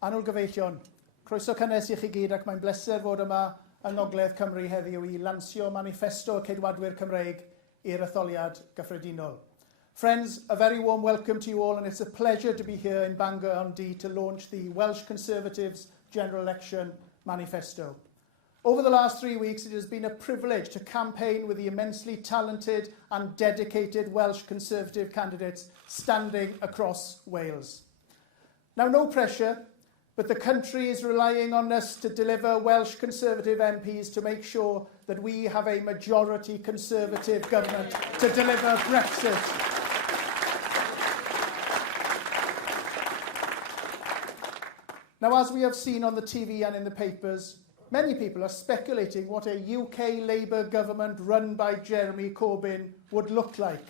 Anwyl gyfeillion, croeso cynnes i chi gyd ac mae'n bleser fod yma yng Ngogledd Cymru heddiw i lansio manifesto Ceidwadwyr Cymreig i'r etholiad gyffredinol. Friends, a very warm welcome to you all, and it's a pleasure to be here in Bangor-on-Dee to launch the Welsh Conservatives General Election Manifesto. Over the last 3 weeks, it has been a privilege to campaign with the immensely talented and dedicated Welsh Conservative candidates standing across Wales. Now, no pressure, but the country is relying on us to deliver Welsh Conservative MPs to make sure that we have a majority Conservative government to deliver Brexit. Now, as we have seen on the TV and in the papers, many people are speculating what a UK Labour government run by Jeremy Corbyn would look like.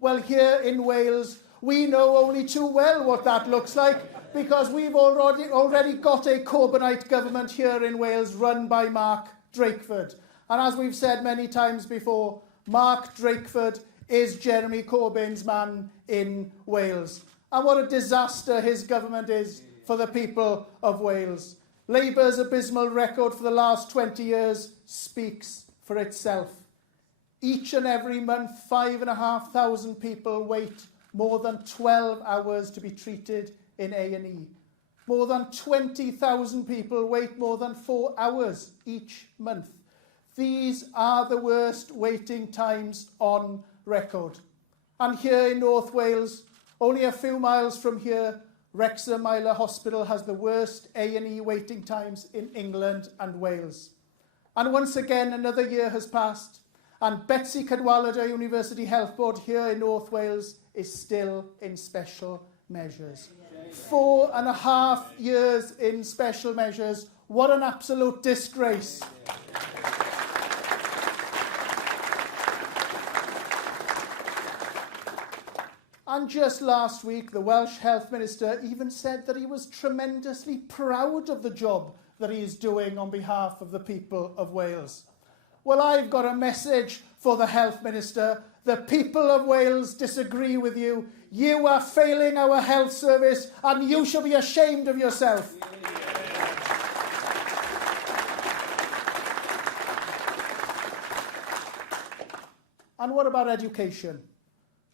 Well, here in Wales, we know only too well what that looks like, because we've already got a Corbynite government here in Wales run by Mark Drakeford. And as we've said many times before, Mark Drakeford is Jeremy Corbyn's man in Wales. And what a disaster his government is for the people of Wales. Labour's abysmal record for the last 20 years speaks for itself. Each and every month, 5,500 people wait more than 12 hours to be treated in A&E. More than 20,000 people wait more than 4 hours each month. These are the worst waiting times on record. And here in North Wales, only a few miles from here, Wrexham Myler Hospital has the worst A&E waiting times in England and Wales. And once again, another year has passed, and Betsy Cadwaladr University Health Board here in North Wales is still in special measures. 4.5 years in special measures. What an absolute disgrace. And just last week, the Welsh Health Minister even said that he was tremendously proud of the job that he is doing on behalf of the people of Wales. Well, I've got a message for the Health Minister. The people of Wales disagree with you. You are failing our health service, and you should be ashamed of yourself. And what about education?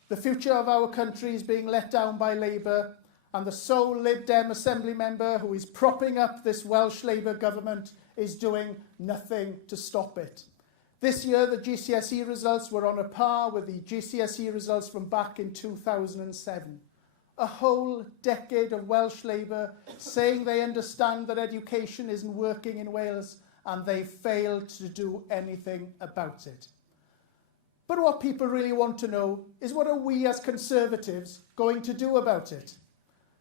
The future of our country is being let down by Labour, and the sole Lib Dem Assembly member who is propping up this Welsh Labour government is doing nothing to stop it. This year, the GCSE results were on a par with the GCSE results from back in 2007. A whole decade of Welsh Labour saying they understand that education isn't working in Wales, and they failed to do anything about it. But what people really want to know is, what are we as Conservatives going to do about it?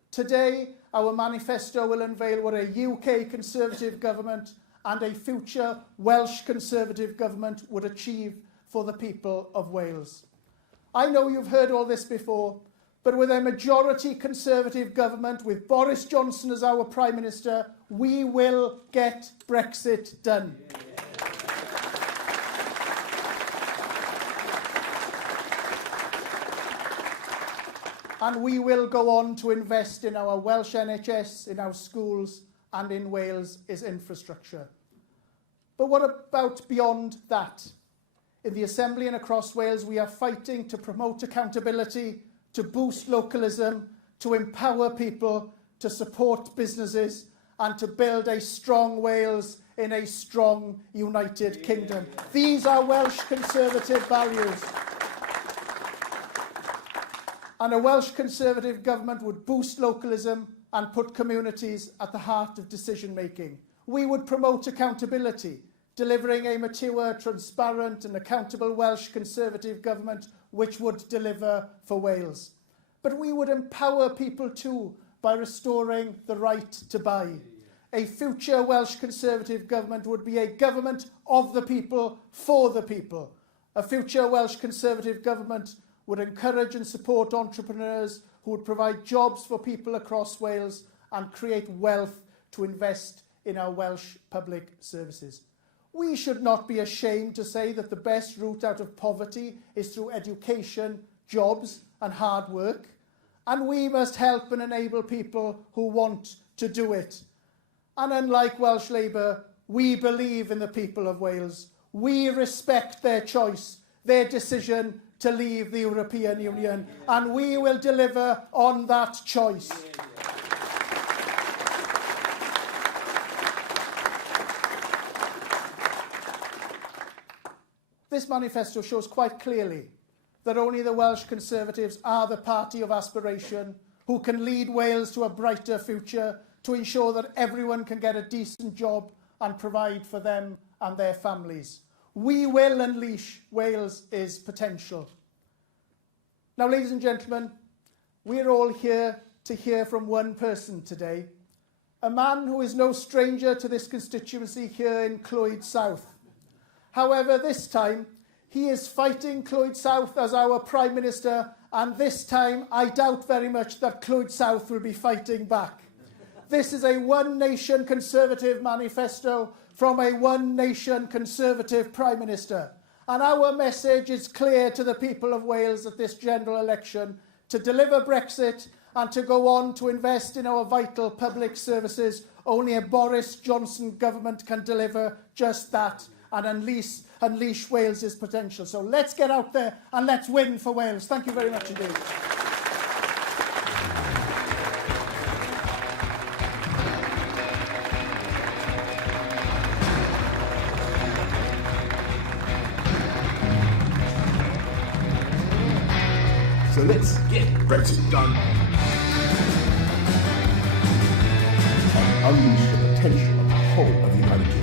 Today, our manifesto will unveil what a UK Conservative government and a future Welsh Conservative government would achieve for the people of Wales. I know you've heard all this before, but with a majority Conservative government with Boris Johnson as our Prime Minister, we will get Brexit done. And we will go on to invest in our Welsh NHS, in our schools, and in Wales' infrastructure. But what about beyond that? In the Assembly and across Wales, we are fighting to promote accountability, to boost localism, to empower people, to support businesses, and to build a strong Wales in a strong United Kingdom. These are Welsh Conservative values. And a Welsh Conservative government would boost localism and put communities at the heart of decision-making. We would promote accountability, delivering a mature, transparent and accountable Welsh Conservative government which would deliver for Wales. But we would empower people too by restoring the right to buy. A future Welsh Conservative government would be a government of the people, for the people. A future Welsh Conservative government would encourage and support entrepreneurs who would provide jobs for people across Wales and create wealth to invest in our Welsh public services. We should not be ashamed to say that the best route out of poverty is through education, jobs and hard work. And we must help and enable people who want to do it. And unlike Welsh Labour, we believe in the people of Wales. We respect their choice, their decision to leave the European Union, and we will deliver on that choice. This manifesto shows quite clearly that only the Welsh Conservatives are the party of aspiration who can lead Wales to a brighter future, to ensure that everyone can get a decent job and provide for them and their families. We will unleash Wales's potential. Now, ladies and gentlemen, we're all here to hear from one person today, a man who is no stranger to this constituency here in Clwyd South. However, this time, he is fighting Clwyd South as our Prime Minister, and this time, I doubt very much that Clwyd South will be fighting back. This is a One Nation Conservative manifesto from a One Nation Conservative Prime Minister. And our message is clear to the people of Wales at this general election: to deliver Brexit and to go on to invest in our vital public services. Only a Boris Johnson government can deliver just that and unleash Wales's potential. So let's get out there and let's win for Wales. Thank you very much indeed. So let's get Brexit done and unleash the potential of the whole of the United Kingdom.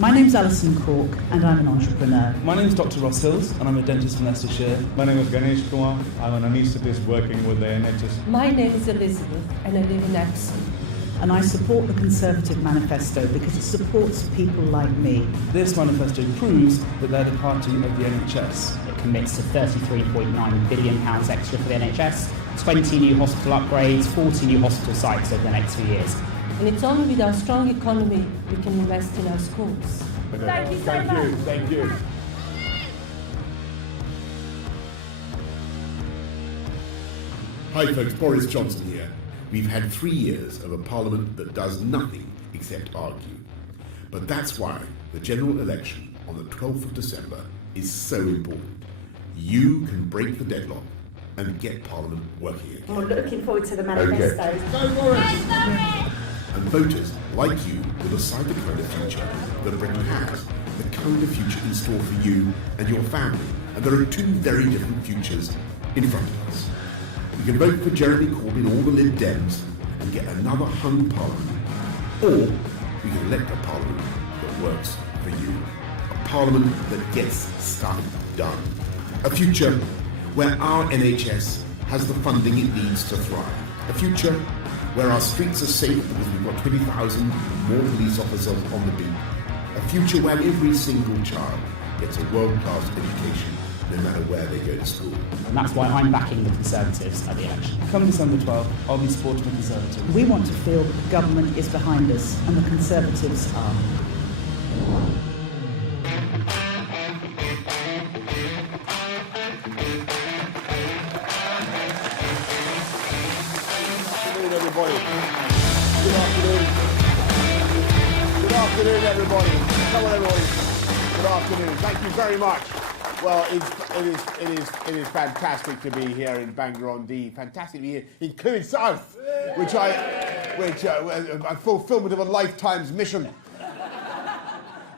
My name's Alison Cork and I'm an entrepreneur. My name is Dr. Ross Hills and I'm a dentist from Leicestershire. My name is Ganesh Kumar. I'm an anaesthetist working with the NHS. My name is Elizabeth and I live in Epsom. And I support the Conservative manifesto because it supports people like me. This manifesto proves that they're the party of the NHS. It commits to £33.9 billion extra for the NHS, 20 new hospital upgrades, 40 new hospital sites over the next few years. And it's only with our strong economy we can invest in our schools. Thank you so much. Thank you. Hi folks, Boris Johnson here. We've had 3 years of a parliament that does nothing except argue. But that's why the general election on the 12th of December is so important. You can break the deadlock and get parliament working again. We're looking forward to the manifesto. Okay. Go Boris! And voters, like you, will decide the kind of future that Britain has, the kind of future in store for you and your family. And there are 2 very different futures in front of us. You can vote for Jeremy Corbyn or the Lib Dems and get another hung parliament. Or we can elect a parliament that works for you. A parliament that gets stuff done. A future where our NHS has the funding it needs to thrive. A future where our streets are safe because we've got 20,000 more police officers on the beat. A future where every single child gets a world-class education no matter where they go to school. And that's why I'm backing the Conservatives at the election. Come December 12th, I'll be supporting the Conservatives. We want to feel that the government is behind us and the Conservatives are. Everybody. Good afternoon. Good afternoon, everybody. Come on, everybody. Good afternoon. Thank you very much. Well, it is fantastic to be here in Bangor-on-Dee. Fantastic to be here in Clwyd South, which a fulfilment of a lifetime's mission.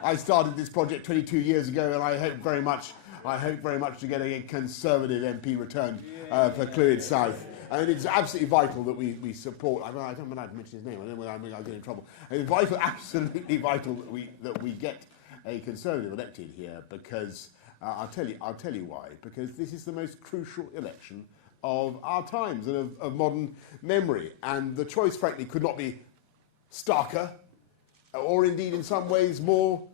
I started this project 22 years ago, and I hope very much I hope very much to get a Conservative MP returned for Clwyd South. And it's absolutely vital that we support. I don't know I've mentioned his name. I don't know whether I'll get in trouble. It's vital, absolutely vital that we get a Conservative elected here, because I'll tell you why. Because this is the most crucial election of our times and of modern memory, and the choice, frankly, could not be starker, or indeed in some ways more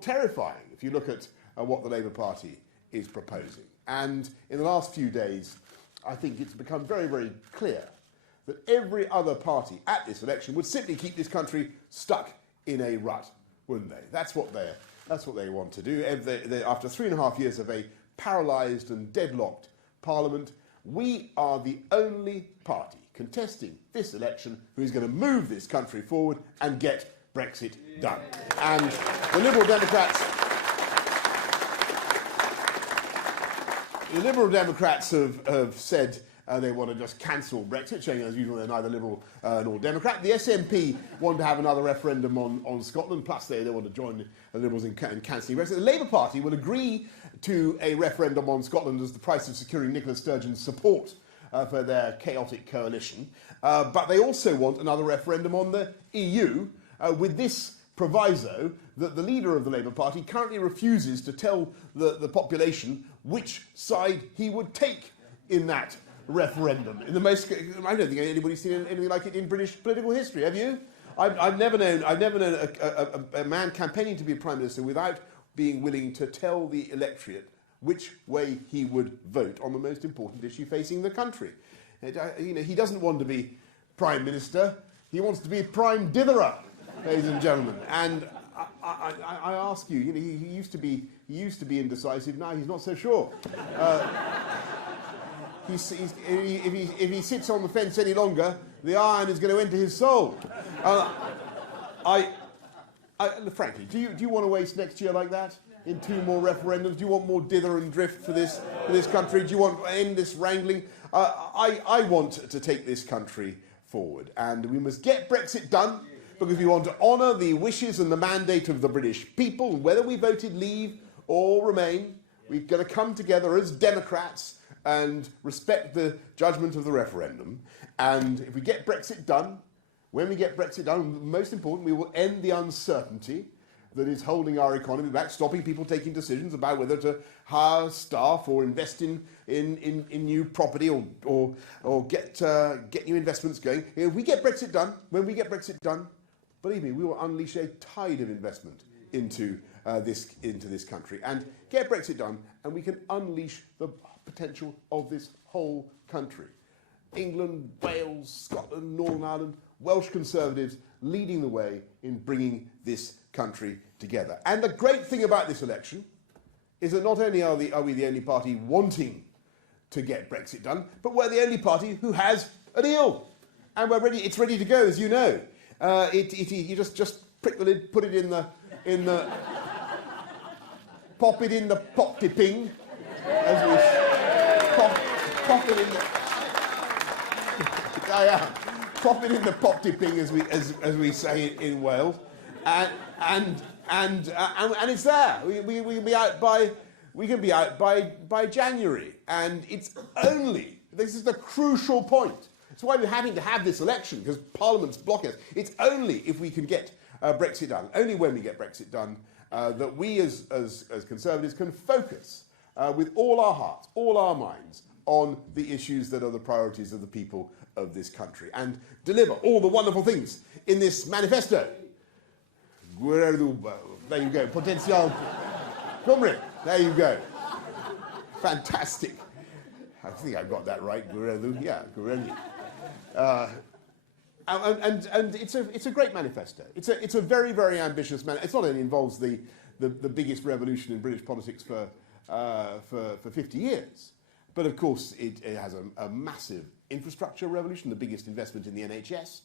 terrifying. If you look at what the Labour Party is proposing, and in the last few days, I think it's become very, very clear that every other party at this election would simply keep this country stuck in a rut, wouldn't they? That's what they want to do. After 3.5 years of a paralysed and deadlocked Parliament, we are the only party contesting this election who is going to move this country forward and get Brexit done. And the Liberal Democrats have said they want to just cancel Brexit, saying as usual they're neither Liberal nor Democrat. The SNP want to have another referendum on Scotland, plus they want to join the Liberals in cancelling Brexit. The Labour Party will agree to a referendum on Scotland as the price of securing Nicola Sturgeon's support for their chaotic coalition. But they also want another referendum on the EU, with this proviso that the leader of the Labour Party currently refuses to tell the population which side he would take in that referendum. I don't think anybody's seen anything like it in British political history. Have you? I've never known a man campaigning to be Prime Minister without being willing to tell the electorate which way he would vote on the most important issue facing the country. He doesn't want to be Prime Minister. He wants to be Prime Ditherer, ladies and gentlemen. And I ask you, he used to be indecisive. Now he's not so sure. If he sits on the fence any longer, the iron is going to enter his soul. Frankly, do you want to waste next year like that in 2 more referendums? Do you want more dither and drift for this country? Do you want to end this wrangling? I want to take this country forward, and we must get Brexit done, because we want to honour the wishes and the mandate of the British people. And whether we voted leave or remain, we've got to come together as Democrats and respect the judgment of the referendum. And if we get Brexit done, when we get Brexit done, most important, we will end the uncertainty that is holding our economy back, stopping people taking decisions about whether to hire staff or invest in new property or get new investments going. If we get Brexit done, when we get Brexit done, believe me, we will unleash a tide of investment into this country and get Brexit done, and we can unleash the potential of this whole country. England, Wales, Scotland, Northern Ireland, Welsh Conservatives leading the way in bringing this country together. And the great thing about this election is that not only are we the only party wanting to get Brexit done, but we're the only party who has a deal, and we're ready. It's ready to go, as you know. You just prick the lid, put it in the pop it in the pop tipping, as we pop it in the. Pop it in the pop tipping, as we say in Wales, and it's there. We can be out by January, and it's only, this is the crucial point. It's why we're having to have this election, because Parliament's blocking us. It's only if we can get Brexit done, only when we get Brexit done, that we as Conservatives can focus with all our hearts, all our minds, on the issues that are the priorities of the people of this country, and deliver all the wonderful things in this manifesto. There you go. Potential Cymru. There you go. Fantastic. I think I got that right. Yeah, Gurelu. And it's a great manifesto. It's a very, very ambitious manifesto. It's not only involves the biggest revolution in British politics for 50 years, but of course it has a massive infrastructure revolution, the biggest investment in the NHS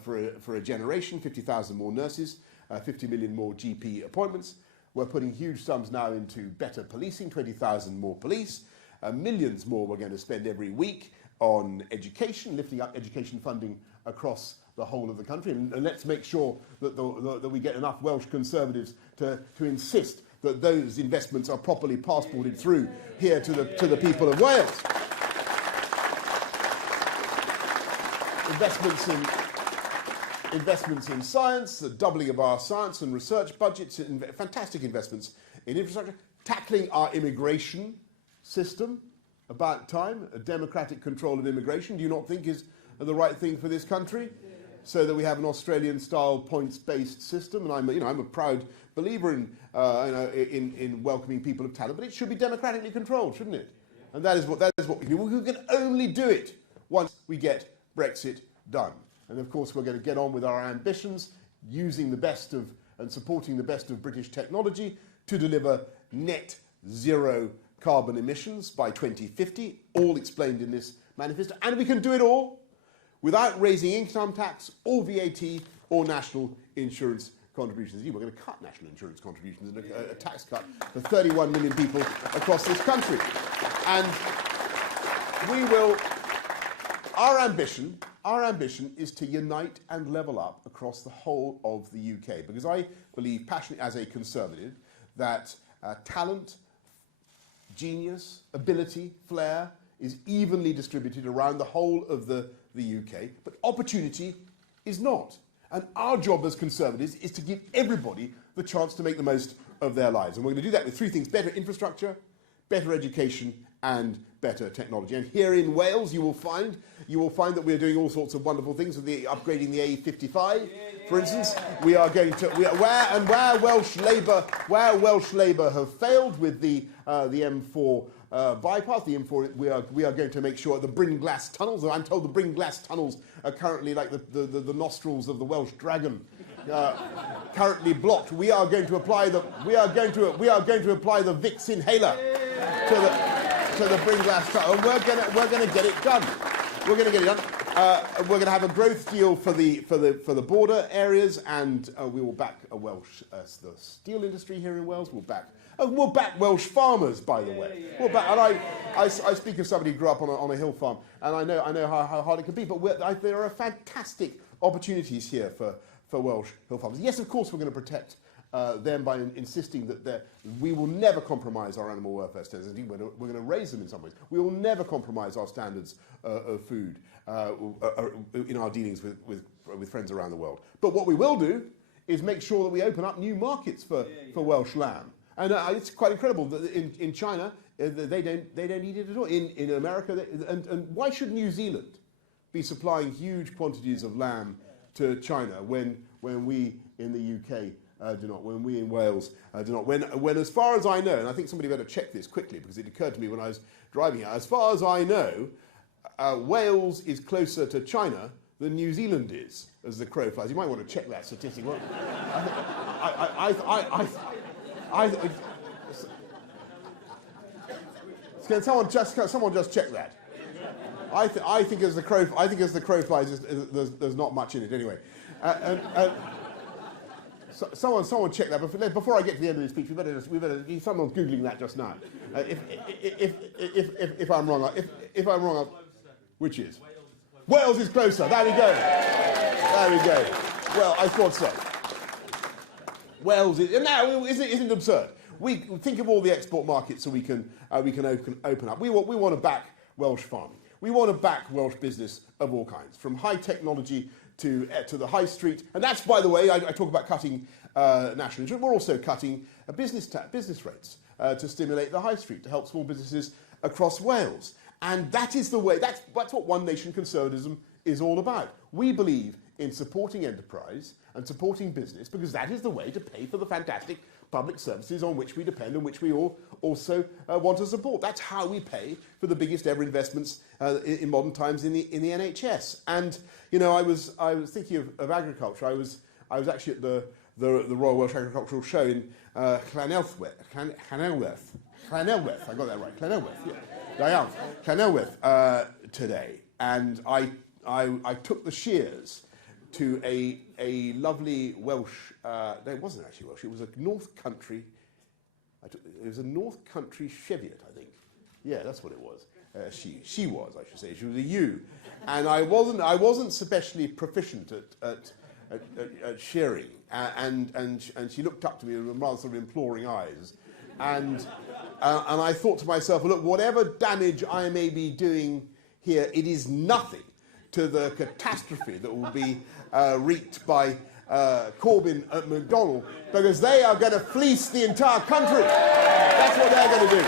for a generation, 50,000 more nurses, 50 million more GP appointments. We're putting huge sums now into better policing, 20,000 more police, millions more we're going to spend every week on education, lifting up education funding across the whole of the country. And let's make sure that we get enough Welsh Conservatives to insist that those investments are properly passported through here to the people of Wales. Investments in science, the doubling of our science and research budgets, fantastic investments in infrastructure, tackling our immigration system, about time, a democratic control of immigration, do you not think is the right thing for this country? So that we have an Australian-style points-based system, and I'm a proud believer in welcoming people of talent, but it should be democratically controlled, shouldn't it? And that is what we do. We can only do it once we get Brexit done. And of course, we're going to get on with our ambitions, using the best of and supporting the best of British technology to deliver net zero carbon emissions by 2050, all explained in this manifesto. And we can do it all without raising income tax or VAT or national insurance contributions. We're going to cut national insurance contributions and a tax cut for 31 million people across this country. And we will, our ambition is to unite and level up across the whole of the UK, because I believe passionately as a Conservative that talent, genius, ability, flair is evenly distributed around the whole of the UK, but opportunity is not. And our job as Conservatives is to give everybody the chance to make the most of their lives. And we're going to do that with three things: better infrastructure, better education, and better technology. And here in Wales, you will find that we're doing all sorts of wonderful things with upgrading the A55. For instance, we are going to where Welsh Labour have failed with the M4 bypass, the M4, we are going to make sure the Brynglas tunnels. I'm told the Brynglas tunnels are currently like the nostrils of the Welsh dragon, currently blocked. We are going to apply the Vicks inhaler to the Brynglas tunnel, and we're going to get it done. We're going to get it done. We're going to have a growth deal for the border areas, and we will back Welsh the steel industry here in Wales. We'll back Welsh farmers, by the way. We'll back, and I speak of somebody who grew up on a hill farm, and I know how hard it can be. But there are fantastic opportunities here for Welsh hill farmers. Yes, of course, we're going to protect them by insisting that we will never compromise our animal welfare standards. Indeed, we're going to raise them in some ways. We will never compromise our standards of food in our dealings with friends around the world. But what we will do is make sure that we open up new markets for Welsh lamb. And it's quite incredible that in China they don't eat it at all. In America, and why should New Zealand be supplying huge quantities of lamb to China when we in the UK do not, when we in Wales do not, when as far as I know, and I think somebody better check this quickly because it occurred to me when I was driving here, as far as I know, Wales is closer to China than New Zealand is, as the crow flies. You might want to check that statistic. Well, can someone just check that? I think as the crow flies, there's not much in it anyway. Someone check that before I get to the end of this speech. We better. Someone's googling that just now. If I'm wrong, which is Wales is closer. There we go. Well, I thought so. Wales is now isn't it absurd? We think of all the export markets so we can open up. We want to back Welsh farming. We want to back Welsh business of all kinds, from high technology to the high street. And that's, by the way, I talk about cutting national insurance. We're also cutting business rates to stimulate the high street, to help small businesses across Wales. And that is the way. That's what One Nation conservatism is all about. We believe in supporting enterprise and supporting business because that is the way to pay for the fantastic public services on which we depend and which we all also want to support. That's how we pay for the biggest ever investments in modern times in the NHS. And I was thinking of agriculture. I was actually at the Royal Welsh Agricultural Show in Llanelwedd. I got that right. Llanelwedd today, and I took the shears to a lovely Welsh. No, it wasn't actually Welsh. It was a North Country. It was a North Country Cheviot, I think. Yeah, that's what it was. She was, I should say. She was a ewe, and I wasn't especially proficient cheering, and she looked up to me with rather sort of imploring eyes, and I thought to myself, look, whatever damage I may be doing here, it is nothing to the catastrophe that will be wreaked by Corbyn at McDonnell, because they are going to fleece the entire country. That's what they're going to do.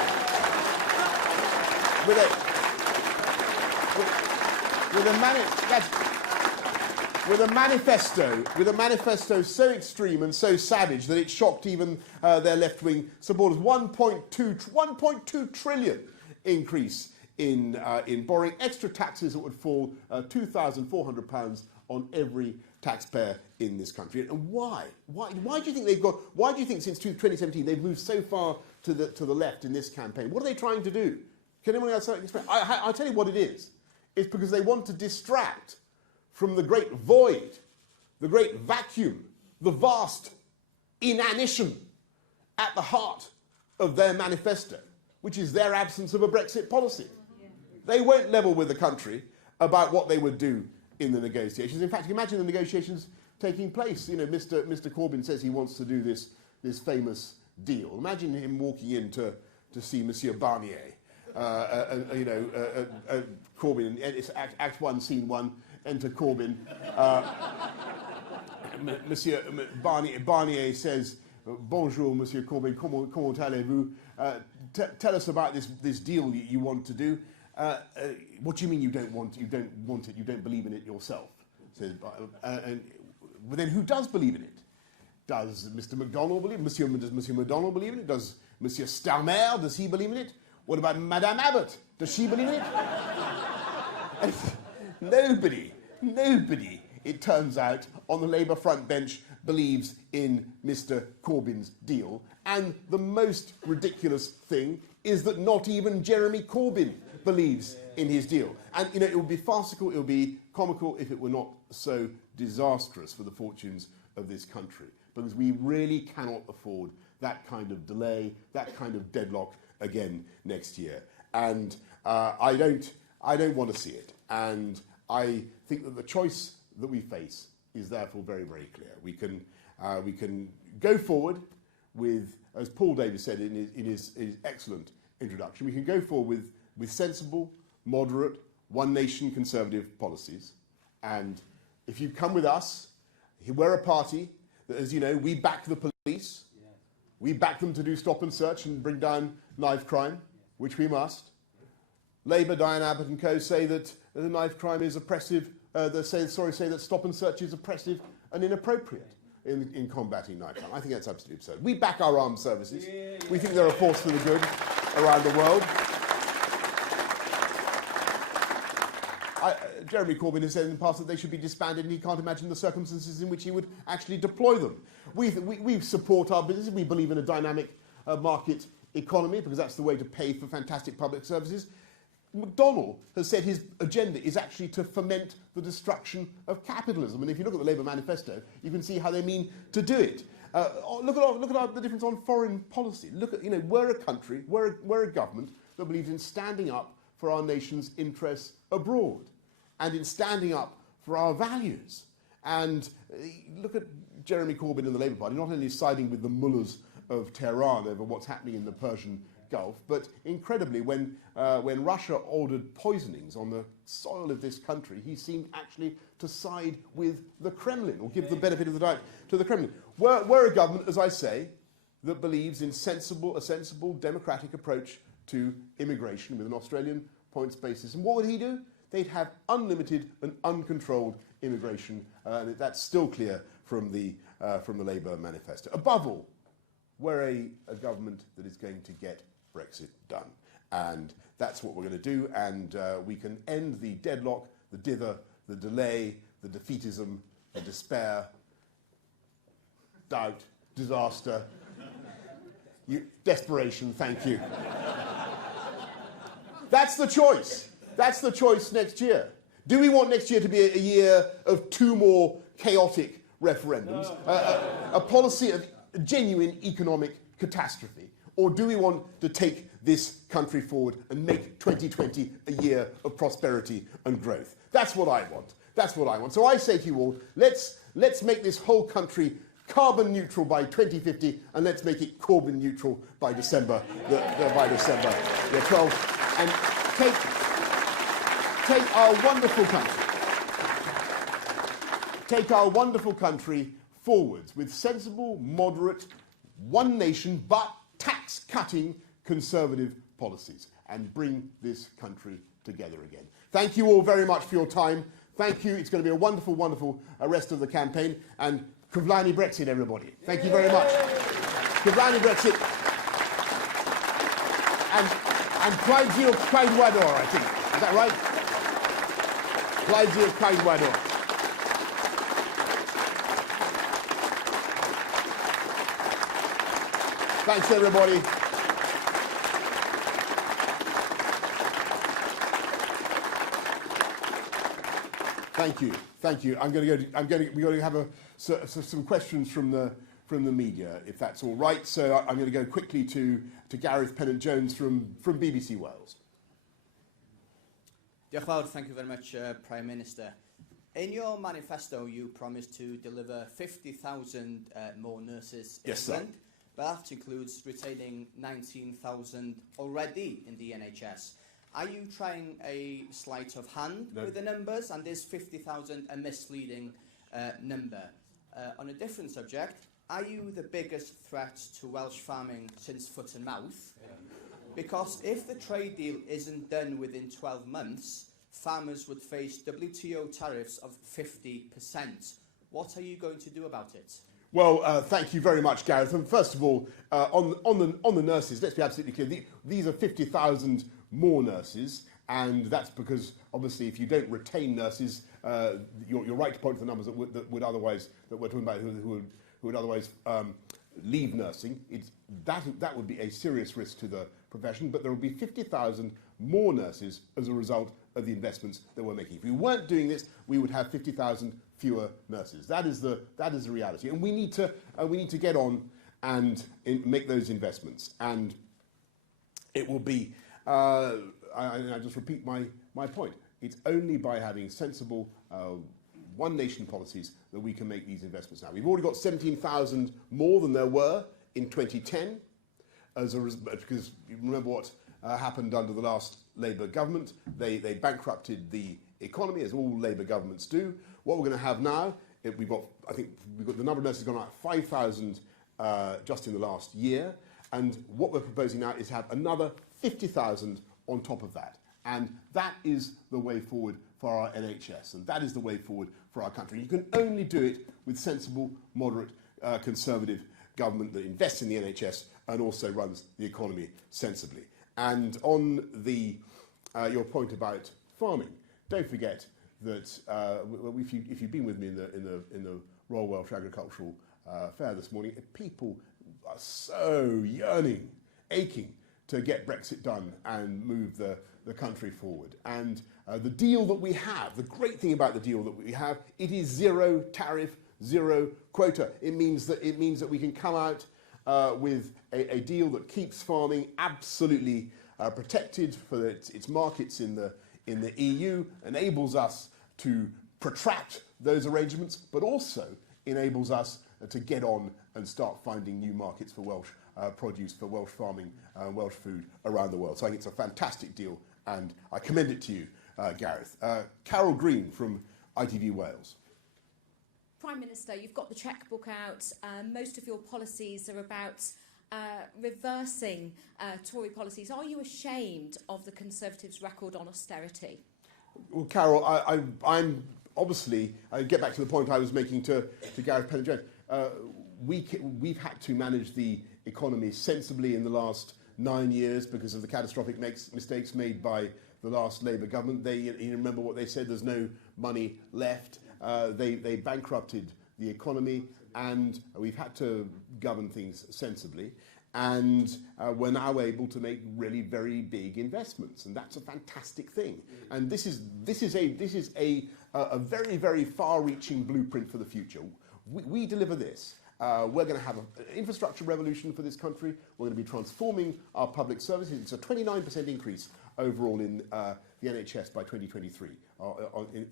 With a manifesto so extreme and so savage that it shocked even their left-wing supporters. 1.2 trillion increase in borrowing, extra taxes that would fall £2,400 on every taxpayer in this country. And why? Why do you think they've got? Why do you think since 2017 they've moved so far to the left in this campaign? What are they trying to do? Can anyone else explain? I'll tell you what it is. It's because they want to distract from the great void, the great vacuum, the vast inanition at the heart of their manifesto, which is their absence of a Brexit policy. They won't level with the country about what they would do in the negotiations. In fact, imagine the negotiations taking place. You know, Mr. Corbyn says he wants to do this famous deal. Imagine him walking in to see Monsieur Barnier. Corbyn, it's Act 1, Scene 1, enter Corbyn. Monsieur Barnier says, "Bonjour, Monsieur Corbyn, comment allez-vous? Tell us about this deal you want to do." What do you mean you don't want it? You don't believe in it yourself? Says, but then who does believe in it? Does Mr. McDonnell believe? Does Monsieur McDonnell believe in it? Does Monsieur Starmer, does he believe in it? What about Madame Abbott? Does she believe in it? Nobody, it turns out, on the Labour front bench believes in Mr. Corbyn's deal. And the most ridiculous thing is that not even Jeremy Corbyn believes in his deal. And, you know, it would be farcical, it would be comical if it were not so disastrous for the fortunes of this country. Because we really cannot afford that kind of delay, that kind of deadlock again next year. And I don't want to see it. And I think that the choice that we face is therefore very, very clear. We can go forward with, as Paul Davies said in his excellent introduction, we can go forward with sensible, moderate, one nation conservative policies. And if you come with us, we're a party that, as you know, we back the police. We back them to do stop and search and bring down knife crime, which we must. Labour, Diane Abbott and co. say that the knife crime is oppressive. Say that stop and search is oppressive and inappropriate in combating knife crime. I think that's absolutely absurd. We back our armed services. We think they're a force for the good around the world. Jeremy Corbyn has said in the past that they should be disbanded, and he can't imagine the circumstances in which he would actually deploy them. We support our businesses. We believe in a dynamic market economy because that's the way to pay for fantastic public services. McDonnell has said his agenda is actually to foment the destruction of capitalism. And if you look at the Labour manifesto, you can see how they mean to do it. Look at the difference on foreign policy. Look at, we're a country, we're a government that believes in standing up for our nation's interests abroad and in standing up for our values. And look at Jeremy Corbyn and the Labour Party, not only siding with the mullahs of Tehran over what's happening in the Persian Gulf, but incredibly, when Russia ordered poisonings on the soil of this country, he seemed actually to side with the Kremlin, or give the benefit of the doubt to the Kremlin. We're a government, as I say, that believes in a sensible democratic approach to immigration with an Australian points basis. And what would he do? They'd have unlimited and uncontrolled immigration. That's still clear from the Labour manifesto. Above all, we're a government that is going to get Brexit done. And that's what we're going to do. And we can end the deadlock, the dither, the delay, the defeatism, the despair, doubt, disaster, desperation, thank you. That's the choice. That's the choice next year. Do we want next year to be a year of 2 more chaotic referendums, a policy of genuine economic catastrophe? Or do we want to take this country forward and make 2020 a year of prosperity and growth? That's what I want. That's what I want. So I say to you all, let's Let's make this whole country carbon neutral by 2050, and let's make it Corbyn neutral by December the 12th, and take our wonderful country forwards with sensible, moderate, one nation but tax-cutting conservative policies, and bring this country together again. Thank you all very much for your time. Thank you. It's going to be a wonderful, wonderful rest of the campaign. And Cyflawni Brexit, everybody. Thank you very much. Cyflawni Brexit. And Clydesdale Caedwador, I think. Is that right? Clydesdale Caedwador. Thanks, everybody. Thank you. Thank you. We're going to have some questions from the media, if that's all right. So I'm going to go quickly to Gareth Pennant-Jones from BBC Wales. Diolch fawr, thank you very much, Prime Minister. In your manifesto, you promised to deliver 50,000 more nurses in England, but that includes retaining 19,000 already in the NHS. Are you trying a sleight of hand with the numbers, and is 50,000 a misleading number? On a different subject, are you the biggest threat to Welsh farming since foot and mouth? Yeah. Because if the trade deal isn't done within 12 months, farmers would face WTO tariffs of 50%. What are you going to do about it? Well, thank you very much, Gareth. And first of all, on the nurses, let's be absolutely clear. These are 50,000 more nurses, and that's because obviously, if you don't retain nurses, you're right to point to the numbers that we're talking about who would otherwise leave nursing. That would be a serious risk to the profession. But there will be 50,000 more nurses as a result of the investments that we're making. If we weren't doing this, we would have 50,000 fewer nurses. That is the reality, and we need to get on and make those investments. And it will be. I just repeat my point. It's only by having sensible one nation policies that we can make these investments now. We've already got 17,000 more than there were in 2010, because you remember what happened under the last Labour government. They bankrupted the economy, as all Labour governments do. What we're going to have now, we've got the number of nurses gone up 5,000 just in the last year, and what we're proposing now is to have another 50,000 on top of that. And that is the way forward for our NHS, and that is the way forward for our country. You can only do it with sensible, moderate, conservative government that invests in the NHS and also runs the economy sensibly. And on your point about farming, don't forget that if you've been with me in the Royal Welsh Agricultural Fair this morning, people are so yearning, aching to get Brexit done and move the country forward. And the deal that we have, the great thing about the deal that we have, it is zero tariff, zero quota. It means that we can come out with a deal that keeps farming absolutely protected for its markets in the EU, enables us to protract those arrangements, but also enables us to get on and start finding new markets for Welsh produce, for Welsh farming and Welsh food around the world. So I think it's a fantastic deal, and I commend it to you, Gareth. Carol Green from ITV Wales. Prime Minister, you've got the chequebook out. Most of your policies are about reversing Tory policies. Are you ashamed of the Conservatives' record on austerity? Well, Carol, I'm obviously, I get back to the point I was making to Gareth Pennant-Jones. We've had to manage the economy sensibly in the last 9 years because of the catastrophic mistakes made by the last Labour government. You remember what they said, there's no money left. They bankrupted the economy, and we've had to govern things sensibly. And we're now able to make really very big investments, and that's a fantastic thing. And this is a very, very far-reaching blueprint for the future. We deliver this. We're going to have an infrastructure revolution for this country. We're going to be transforming our public services. It's a 29% increase overall in the NHS by 2023,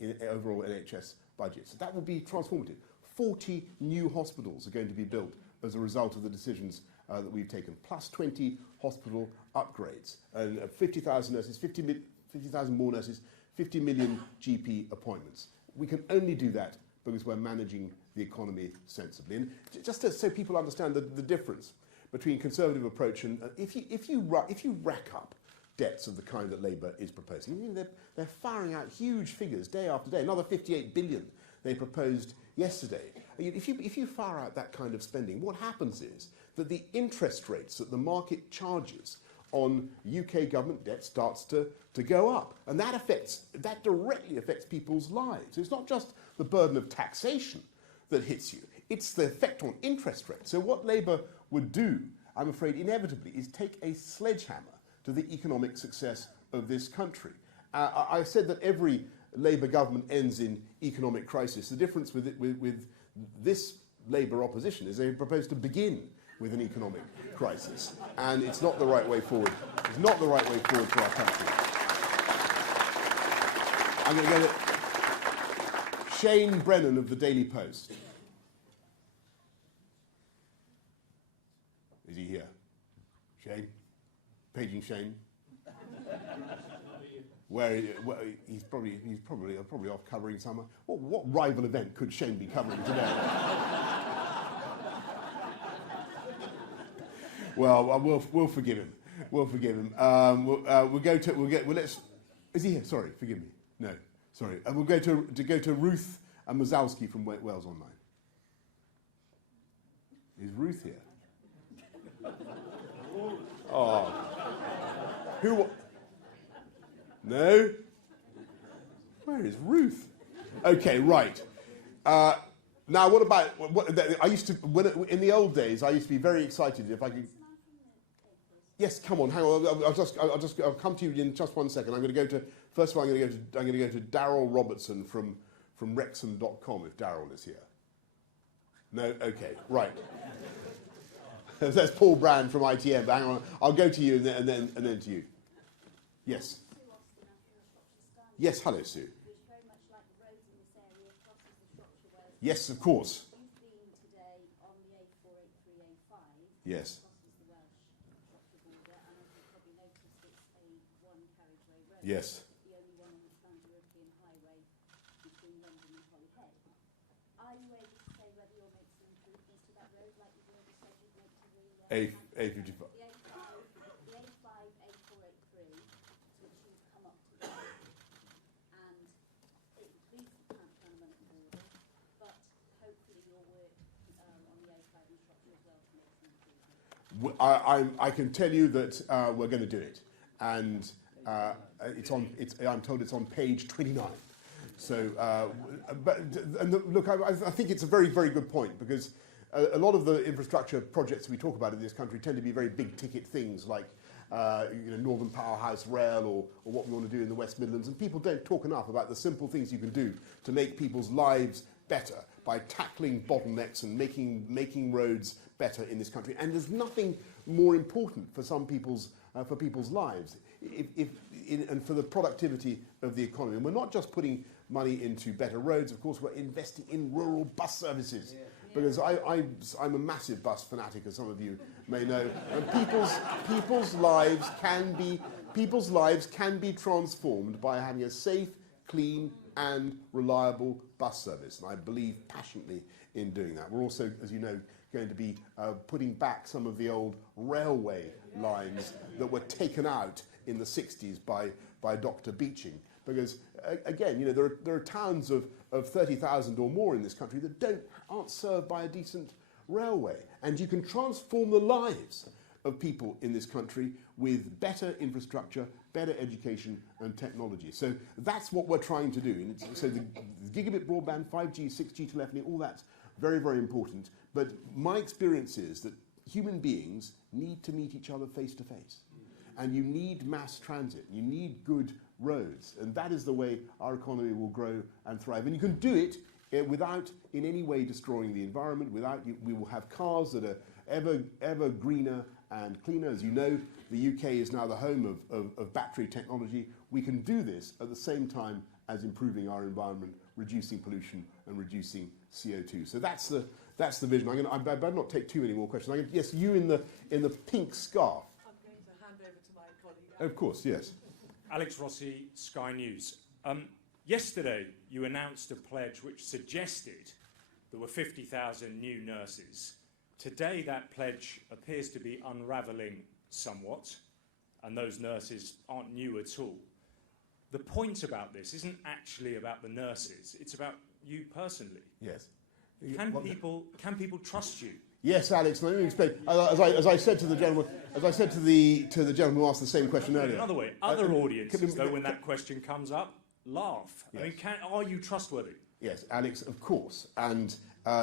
in overall NHS budget. So that will be transformative. 40 new hospitals are going to be built as a result of the decisions that we've taken, plus 20 hospital upgrades, and 50,000 nurses, 50,000 more nurses, 50 million GP appointments. We can only do that because we're managing the economy sensibly. And just so people understand the difference between Conservative approach and if you rack up debts of the kind that Labour is proposing, I mean, they're firing out huge figures day after day. Another 58 billion they proposed yesterday. If you fire out that kind of spending, what happens is that the interest rates that the market charges on UK government debt starts to go up, and that directly affects people's lives. It's not just the burden of taxation that hits you, it's the effect on interest rates. So what Labour would do, I'm afraid, inevitably, is take a sledgehammer to the economic success of this country. I said that every Labour government ends in economic crisis. The difference with this Labour opposition is they propose to begin with an economic crisis, and it's not the right way forward. It's not the right way forward for our country. I'm going to go to Shane Brennan of the Daily Post. Is he here? Shane? Paging Shane? He's probably off covering somewhere. What rival event could Shane be covering today? Well, we'll forgive him. We'll forgive him. Is he here? Sorry, forgive me. No, sorry. We'll go to Ruth Mazalski from Wales Online. Is Ruth here? Oh. Who? No? Where is Ruth? Okay, right. Now, what about? In the old days, I used to be very excited if I could. Yes, come on, hang on. I'll come to you in just 1 second. I'm going to go to first of all. I'm going to go to Daryl Robertson from Wrexham.com if Daryl is here. No, okay, right. That's Paul Brand from ITM. But hang on, I'll go to you and then to you. Yes. Yes, hello, Sue. Yes, of course. Yes. Yes. A55. I can tell you that we're going to do it, and I'm told it's on page 29. So, look, I think it's a very, very good point, because a lot of the infrastructure projects we talk about in this country tend to be very big-ticket things like Northern Powerhouse Rail or what we want to do in the West Midlands, and people don't talk enough about the simple things you can do to make people's lives better by tackling bottlenecks and making roads better in this country. And there's nothing more important for some people's lives and for the productivity of the economy. And we're not just putting money into better roads. Of course, we're investing in rural bus services. Yeah. Because I'm a massive bus fanatic, as some of you may know, and people's lives can be transformed by having a safe, clean, and reliable bus service. And I believe passionately in doing that. We're also, as you know, going to be putting back some of the old railway lines that were taken out in the 60s by Dr. Beeching. Because, again, there are towns of 30,000 or more in this country that aren't served by a decent railway. And you can transform the lives of people in this country with better infrastructure, better education and technology. So that's what we're trying to do. And so the gigabit broadband, 5G, 6G telephony, all that's very, very important. But my experience is that human beings need to meet each other face to face. And you need mass transit. You need good roads. And that is the way our economy will grow and thrive. And you can do it without in any way destroying the environment. We will have cars that are ever greener and cleaner. As you know, the UK is now the home of battery technology. We can do this at the same time as improving our environment reducing pollution and reducing CO2. So that's the vision. I better not take too many more questions. Yes, you in the pink scarf. I'm going to hand over to my colleague. Of course, yes. Alex Rossi, Sky News. Yesterday, you announced a pledge which suggested there were 50,000 new nurses. Today, that pledge appears to be unravelling somewhat, and those nurses aren't new at all. The point about this isn't actually about the nurses, it's about you personally. Yes. Can people trust you? Yes, Alex. Let me explain. As I said to the gentleman, gentleman who asked the same question earlier. Another way, other audiences, though, when that question comes up, laugh. Yes. I mean, are you trustworthy? Yes, Alex, of course. And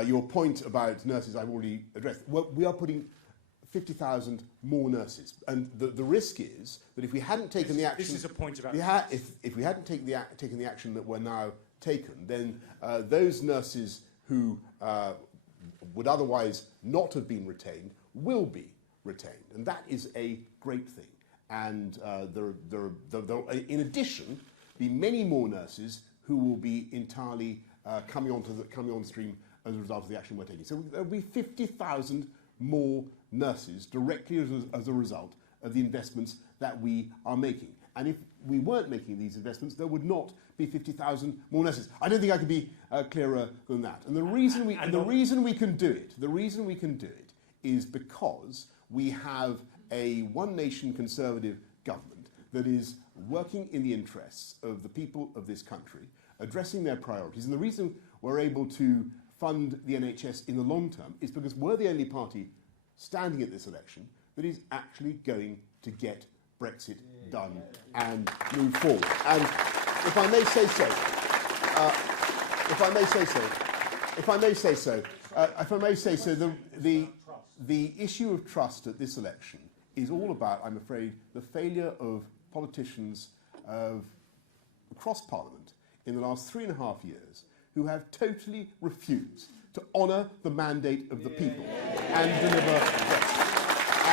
your point about nurses, I've already addressed. Well, we are putting 50,000 more nurses, and the risk is that if we hadn't taken the action, this is a point about if we hadn't taken the action that we're now taken, then those nurses who would otherwise not have been retained will be retained, and that is a great thing. And there in addition, be many more nurses who will be entirely coming on the stream as a result of the action we're taking. So there will be 50,000 more nurses directly as a result of the investments that we are making. And if we weren't making these investments, there would not be 50,000 more nurses. I don't think I could be clearer than that. And the reason we can do it is because we have a one-nation Conservative government that is working in the interests of the people of this country, addressing their priorities. And the reason we're able to fund the NHS in the long term is because we're the only party standing at this election that is actually going to get Brexit done and move forward. And if I may say so, the issue of trust at this election is all about, I'm afraid, the failure of politicians across Parliament in the last 3.5 years who have totally refused to honour the mandate of the people and deliver Brexit.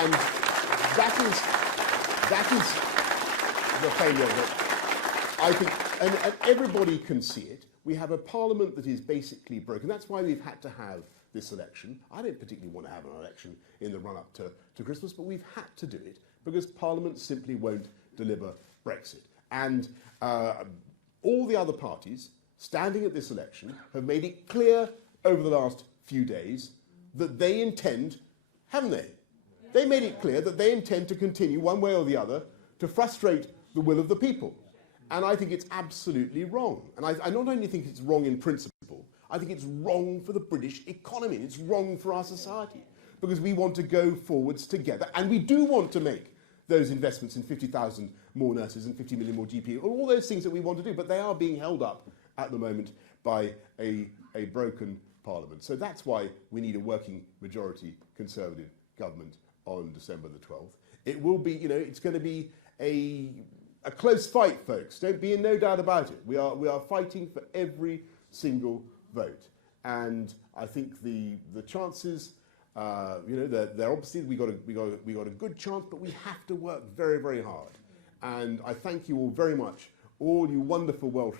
And that is the failure that I think, and everybody can see it. We have a Parliament that is basically broken. That's why we've had to have this election. I don't particularly want to have an election in the run-up to Christmas, but we've had to do it because Parliament simply won't deliver Brexit. And all the other parties standing at this election have made it clear over the last few days that they intend, haven't they? They made it clear that they intend to continue one way or the other to frustrate the will of the people. And I think it's absolutely wrong. And I not only think it's wrong in principle, I think it's wrong for the British economy. It's wrong for our society because we want to go forwards together and we do want to make those investments in 50,000 more nurses and 50 million more GP, all those things that we want to do, but they are being held up at the moment by a broken Parliament. So that's why we need a working majority Conservative government on December the 12th. It will be, it's going to be a close fight, folks. Don't be in no doubt about it. We are fighting for every single vote. And I think the chances, they're obviously we got a good chance, but we have to work very, very hard. And I thank you all very much, all you wonderful Welsh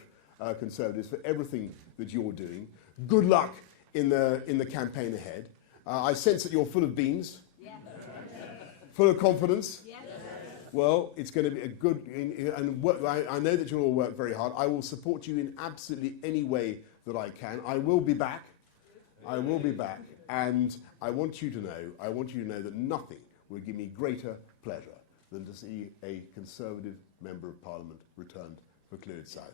Conservatives, for everything that you're doing. Good luck in the campaign ahead. I sense that you're full of beans, full of confidence. Well, it's going to be a good, and I know that you'll all work very hard. I will support you in absolutely any way that I can. I will be back. And I want you to know that nothing would give me greater pleasure than to see a Conservative Member of Parliament returned for Clwyd South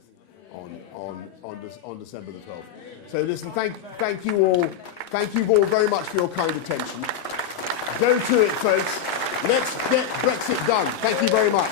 on December the 12th. So listen, thank you all very much for your kind attention. Go to it, folks. Let's get Brexit done. Thank you very much.